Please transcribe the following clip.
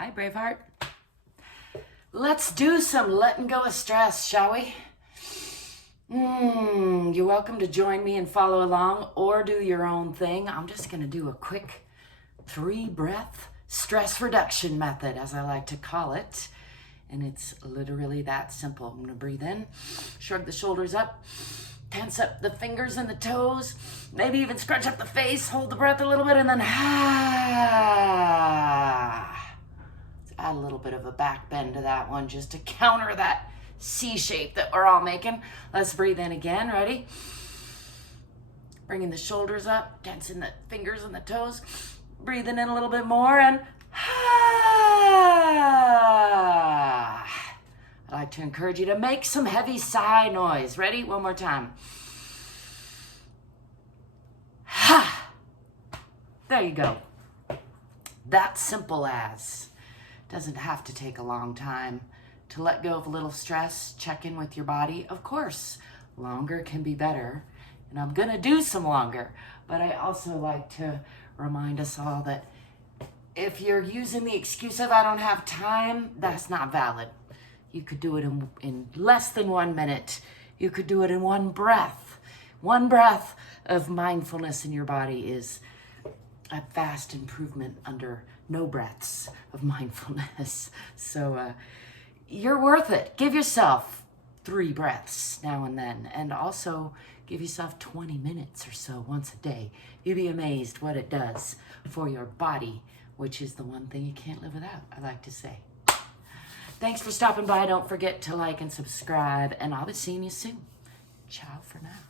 Hi, Braveheart. Let's do some letting go of stress, shall we? You're welcome to join me and follow along or do your own thing. I'm just going to do a quick 3-breath stress reduction method, as I like to call it. And it's literally that simple. I'm going to breathe in, shrug the shoulders up, tense up the fingers and the toes, maybe even scrunch up the face, hold the breath a little bit, and then let's add a little bit of a back bend to that one just to counter that C shape that we're all making. Let's breathe in again. Ready? Bringing the shoulders up, tensing the fingers and the toes, breathing in a little bit more, and I'd like to encourage you to make some heavy sigh noise. Ready? One more time. Ha! There you go. That's simple as. Doesn't have to take a long time to let go of a little stress, check in with your body. Of course, longer can be better, and I'm gonna do some longer, but I also like to remind us all that if you're using the excuse of I don't have time, that's not valid. You could do it in less than 1 minute. You could do it in one breath. One breath of mindfulness in your body is a vast improvement under no breaths of mindfulness. So you're worth it. Give yourself 3 breaths now and then, and also give yourself 20 minutes or so once a day. You'd be amazed what it does for your body, which is the one thing you can't live without, I like to say. Thanks for stopping by. Don't forget to like and subscribe, and I'll be seeing you soon. Ciao for now.